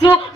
走